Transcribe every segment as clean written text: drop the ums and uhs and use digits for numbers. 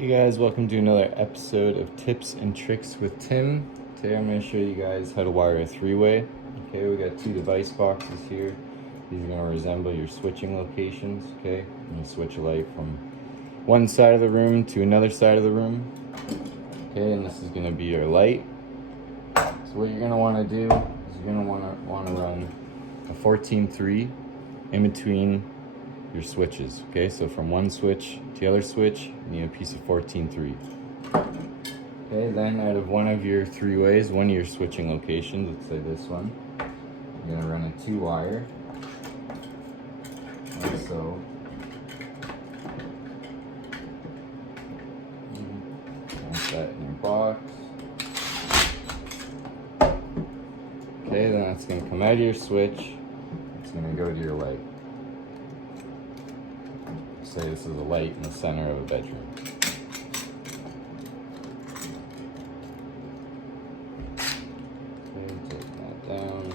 Hey guys, welcome to another episode of Tips and Tricks with Tim. Today I'm going to show you guys how to wire a three-way. Okay, we got two device boxes here. These are going to resemble your switching locations. Okay, you're going to switch a light from one side of the room to another side of the room. Okay, and this is going to be your light. So what you're going to want to do is you're going to want to run a 14-3 in between your switches. Okay, so from one switch to the other switch, you need a piece of 14-3. Okay, then out of one of your three ways, one of your switching locations, let's say this one, you're gonna run a 2-wire, like so. Place that in your box. Okay, then that's gonna come out of your switch. It's gonna go to your light. Say this is a light in the center of a bedroom. Okay, take that down.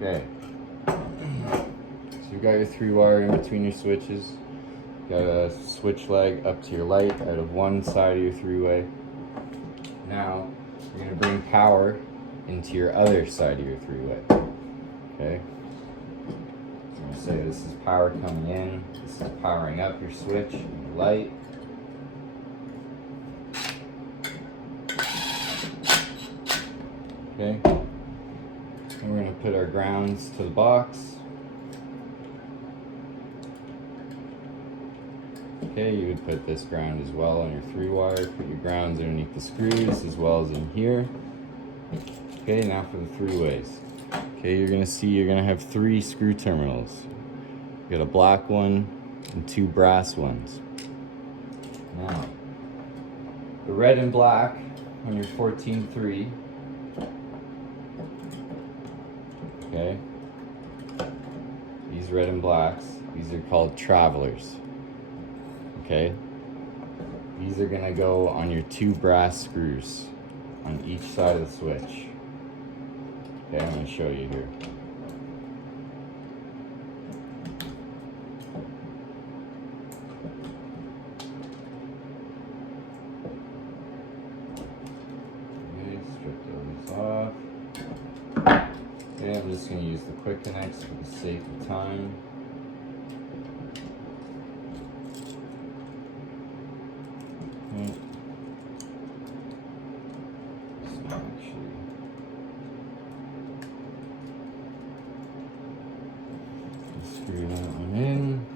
Okay. So you've got your 3-wire in between your switches. You got a switch leg up to your light out of one side of your 3-way. Now you're going to bring power into your other side of your 3-way. Okay. Say this is power coming in, this is powering up your switch and your light. Okay, and we're going to put our grounds to the box. Okay, you would put this ground as well on your 3-wire, put your grounds underneath the screws as well as in here. Okay, now for the 3 ways. Okay, you're going to see you're going to have 3 screw terminals. You got a black one and 2 brass ones. Now, the red and black on your 14-3, okay, these red and blacks, these are called travelers, okay? These are gonna go on your 2 brass screws on each side of the switch. Okay, I'm gonna show you here. Off. Okay, I'm just going to use the quick connects for the sake of time. Screw that one in.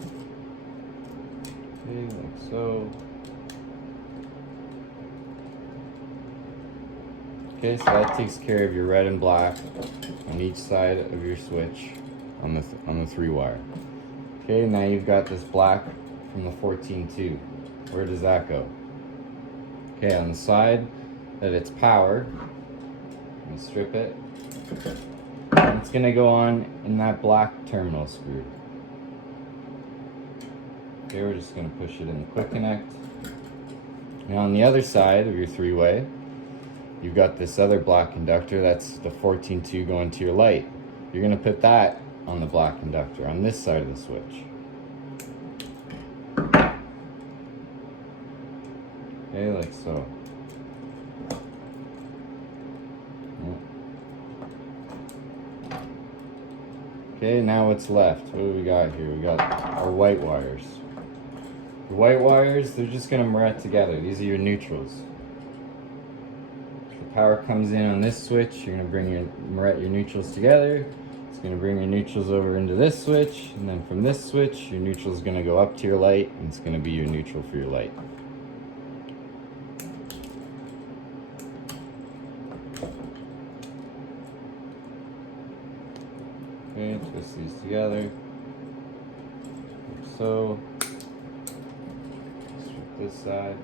Okay, like so. Okay, so that takes care of your red and black on each side of your switch on the 3-wire. Okay, now you've got this black from the 14-2. Where does that go? Okay, on the side that it's power, I'm gonna strip it. And it's gonna go on in that black terminal screw. Okay, we're just gonna push it in the quick connect. Now on the other side of your 3-way, you've got this other black conductor, that's the 14-2 going to your light. You're going to put that on the black conductor on this side of the switch. Okay, like so. Okay, now what's left? What do we got here? We got our white wires. The white wires, they're just going to mirror together. These are your neutrals. Power comes in on this switch, you're going to bring your neutrals together. It's going to bring your neutrals over into this switch, and then from this switch, your neutral is going to go up to your light, and it's going to be your neutral for your light. Okay, twist these together, like so. Strip this side.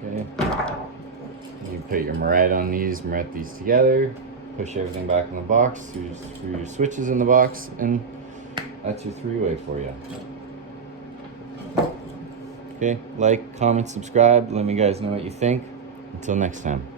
Okay, you put your Marette on these, Marette these together, push everything back in the box, screw your switches in the box, and that's your 3-way for you. Okay, like, comment, subscribe, let me guys know what you think. Until next time.